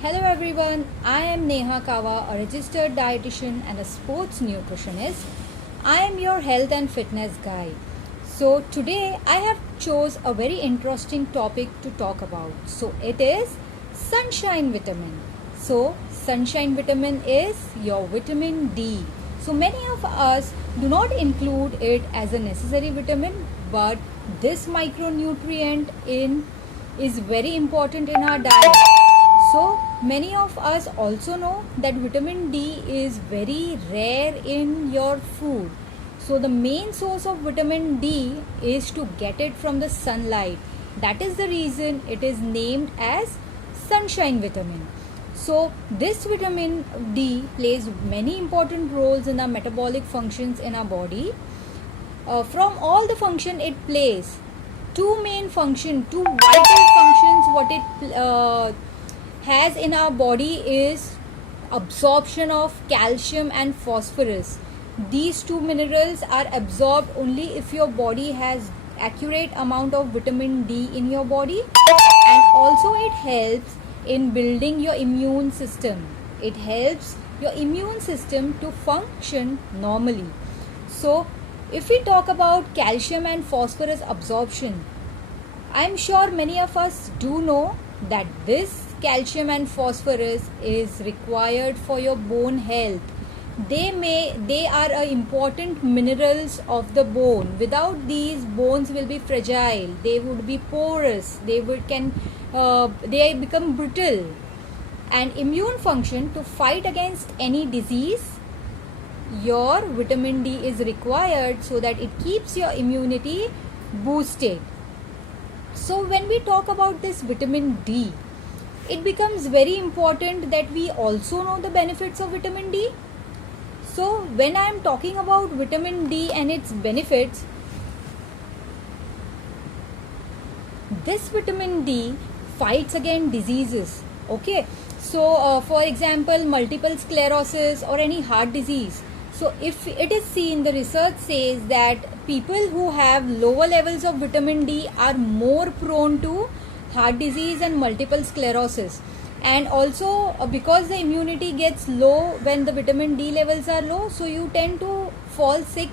Hello everyone, I am Neha Kawa, a registered dietitian and a sports nutritionist. I am your health and fitness guide. So today I have chose a very interesting topic to talk about. So it is sunshine vitamin. So sunshine vitamin is your vitamin D. So many of us do not include it as a necessary vitamin, but this micronutrient in is very important in our diet. So many of us also know that vitamin D is very rare in your food. So the main source of vitamin D is to get it from the sunlight. That is the reason it is named as sunshine vitamin. So this vitamin D plays many important roles in our metabolic functions in our body. From all the function it plays, two main function, two vital functions what it has in our body is absorption of calcium and phosphorus. These two minerals are absorbed only if your body has accurate amount of vitamin D in your body, and also it helps in building your immune system. It helps your immune system to function normally. So if we talk about calcium and phosphorus absorption, I'm sure many of us do know that this calcium and phosphorus is required for your bone health. They are important minerals of the bone. Without these, bones will be fragile, they would be porous, they become brittle. And immune function, to fight against any disease, your vitamin D is required so that it keeps your immunity boosted. So when we talk about this vitamin D, it becomes very important that we also know the benefits of vitamin D. So when I am talking about vitamin D and its benefits, this vitamin D fights against diseases. Okay, so for example, multiple sclerosis or any heart disease. So if it is seen, the research says that people who have lower levels of vitamin D are more prone to heart disease and multiple sclerosis. And also because the immunity gets low when the vitamin D levels are low, so you tend to fall sick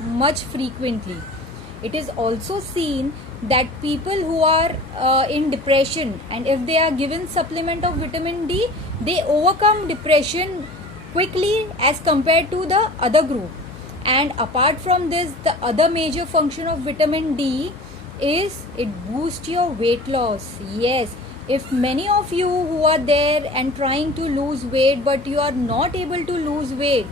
much frequently. It is also seen that people who are in depression, and if they are given supplement of vitamin D, they overcome depression quickly as compared to the other group. And apart from this, the other major function of vitamin D is it boosts your weight loss. Yes, if many of you who are there and trying to lose weight but you are not able to lose weight,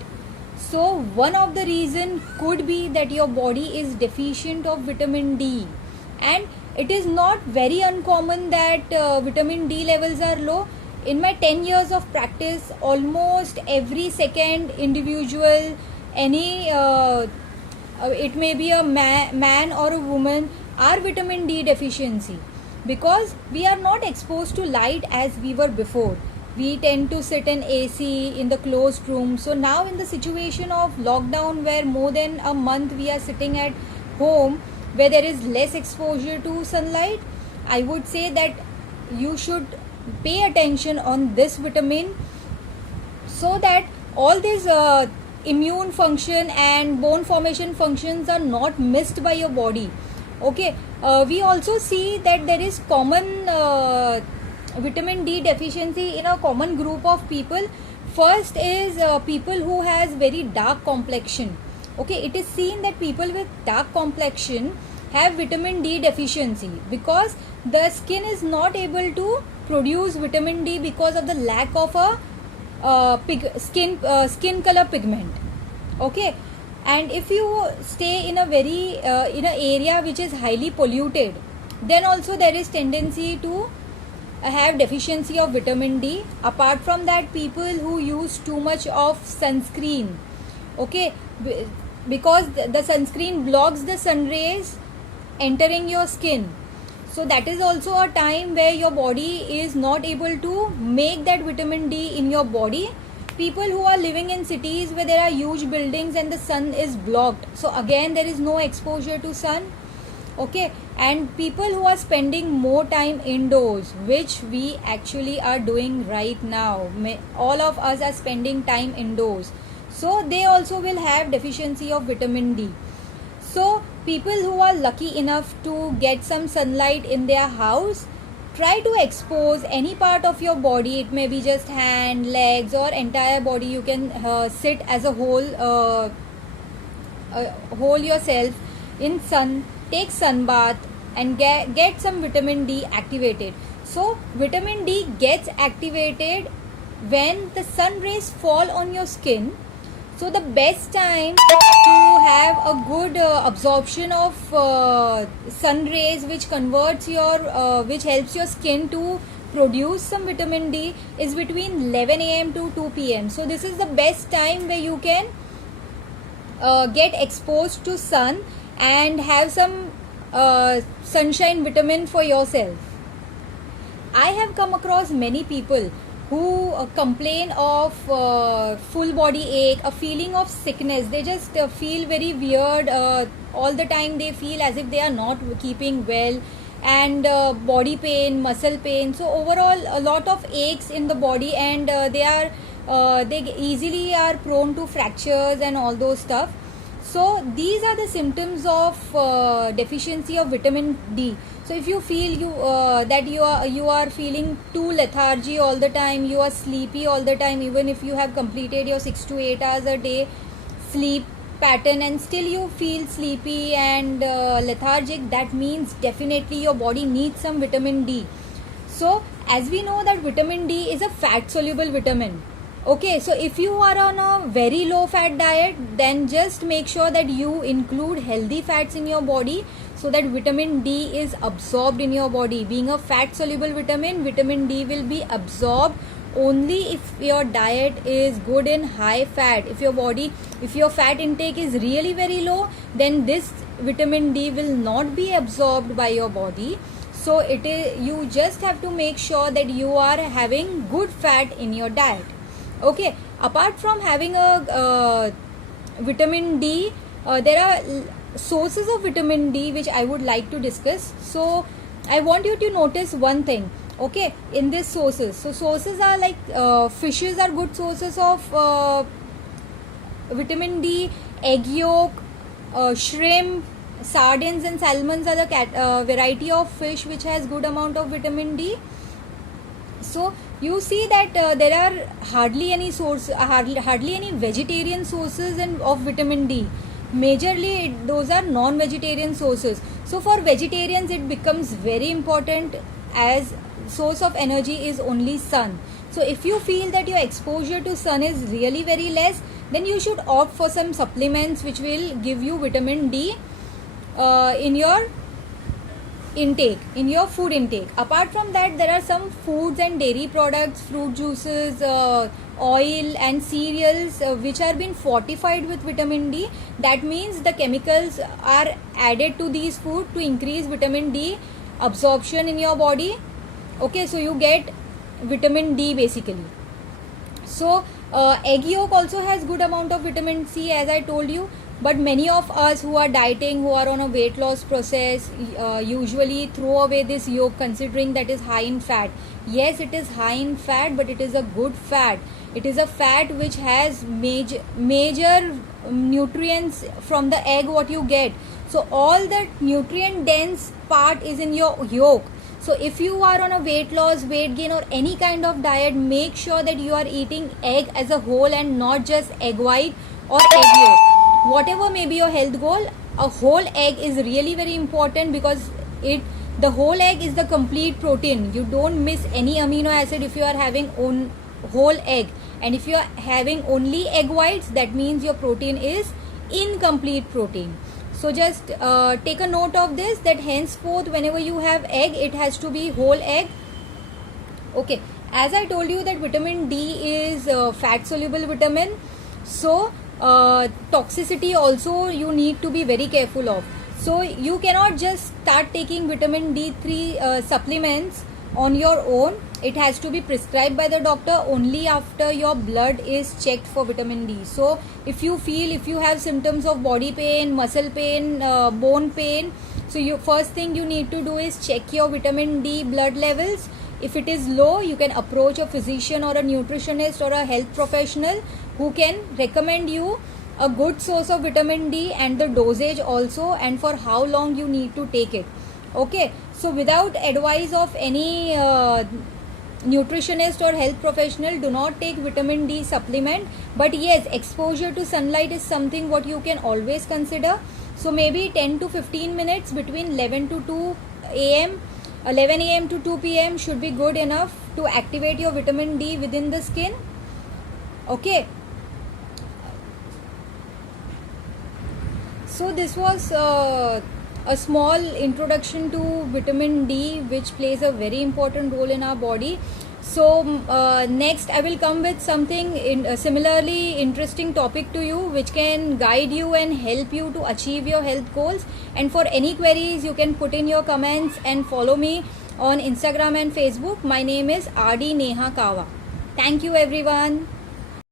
so one of the reason could be that your body is deficient of vitamin D. And it is not very uncommon that vitamin D levels are low. In my 10 years of practice, almost every second individual, it may be a man or a woman, are vitamin D deficiency, because we are not exposed to light as we were before. We tend to sit in AC in the closed room. So now in the situation of lockdown, where more than a month we are sitting at home, where there is less exposure to sunlight, I would say that you should pay attention on this vitamin so that all these immune function and bone formation functions are not missed by your body. Okay, we also see that there is common vitamin D deficiency in a common group of people. First is people who has very dark complexion. Okay, it is seen that people with dark complexion have vitamin D deficiency because the skin is not able to produce vitamin D because of the lack of a skin color pigment. Okay, and if you stay in a very in an area which is highly polluted, then also there is tendency to have deficiency of vitamin D. Apart from that, people who use too much of sunscreen, okay, because the sunscreen blocks the sun rays entering your skin. So that is also a time where your body is not able to make that vitamin D in your body. People who are living in cities where there are huge buildings and the sun is blocked, so again there is no exposure to sun. Okay, and people who are spending more time indoors, which we actually are doing right now, all of us are spending time indoors, so they also will have deficiency of vitamin D. So people who are lucky enough to get some sunlight in their house, try to expose any part of your body. It may be just hand, legs, or entire body. You can sit as a whole yourself in sun, take sun bath, and get some vitamin D activated. So vitamin D gets activated when the sun rays fall on your skin. So the best time to have a good absorption of sun rays, which converts which helps your skin to produce some vitamin D, is between 11 a.m. to 2 p.m. So this is the best time where you can get exposed to sun and have some sunshine vitamin for yourself. I have come across many people who complain of full body ache, a feeling of sickness. They just feel very weird all the time. They feel as if they are not keeping well, and body pain, muscle pain. So overall, a lot of aches in the body, and they easily are prone to fractures and all those stuff. So these are the symptoms of deficiency of vitamin D. So if you feel that you are feeling too lethargy all the time, you are sleepy all the time, even if you have completed your 6 to 8 hours a day sleep pattern, and still you feel sleepy and lethargic, that means definitely your body needs some vitamin D. So as we know that vitamin D is a fat soluble vitamin. Okay, so if you are on a very low fat diet, then just make sure that you include healthy fats in your body, so that vitamin D is absorbed in your body. Being a fat soluble vitamin, vitamin D will be absorbed only if your diet is good in high fat. If your fat intake is really very low, then this vitamin D will not be absorbed by your body. So you just have to make sure that you are having good fat in your diet. Okay, apart from having a vitamin D, there are sources of vitamin D which I would like to discuss. So I want you to notice one thing, okay, in these sources. So sources are like fishes are good sources of vitamin D, egg yolk, shrimp, sardines and salmons are the variety of fish which has good amount of vitamin D. So you see that there are hardly any vegetarian sources of vitamin D. Majorly those are non-vegetarian sources. So for vegetarians it becomes very important, as source of energy is only sun. So if you feel that your exposure to sun is really very less, then you should opt for some supplements which will give you vitamin D in your food intake. Apart from that, there are some foods and dairy products, fruit juices, oil and cereals which are been fortified with vitamin D. That means the chemicals are added to these food to increase vitamin D absorption in your body. Okay, so you get vitamin D basically. So egg yolk also has good amount of vitamin C, as I told you. But many of us who are dieting, who are on a weight loss process, usually throw away this yolk, considering that is high in fat. Yes, it is high in fat, but it is a good fat. It is a fat which has major nutrients from the egg what you get. So all the nutrient dense part is in your yolk. So if you are on a weight loss, weight gain or any kind of diet, make sure that you are eating egg as a whole and not just egg white or egg yolk. Whatever may be your health goal, a whole egg is really very important, because the whole egg is the complete protein. You don't miss any amino acid if you are having whole egg. And if you are having only egg whites, that means your protein is incomplete protein. So just take a note of this, that henceforth whenever you have egg, it has to be whole egg. Okay, as I told you that vitamin D is fat soluble vitamin. So toxicity also you need to be very careful of. So you cannot just start taking vitamin D3 supplements on your own. It has to be prescribed by the doctor only after your blood is checked for vitamin D. So if you have symptoms of body pain, muscle pain, bone pain, So you first thing you need to do is check your vitamin D blood levels. If it is low, you can approach a physician or a nutritionist or a health professional who can recommend you a good source of vitamin D and the dosage also, and for how long you need to take it. Okay, so without advice of any nutritionist or health professional, do not take vitamin D supplement. But yes, exposure to sunlight is something what you can always consider. So maybe 10 to 15 minutes between 11 to 2 a.m. 11 a.m. to 2 p.m. should be good enough to activate your vitamin D within the skin. Okay. So this was a small introduction to vitamin D, which plays a very important role in our body. So next I will come with something similarly interesting topic to you, which can guide you and help you to achieve your health goals. And for any queries, you can put in your comments and follow me on Instagram and Facebook. My name is RD Neha Kawa. Thank you everyone.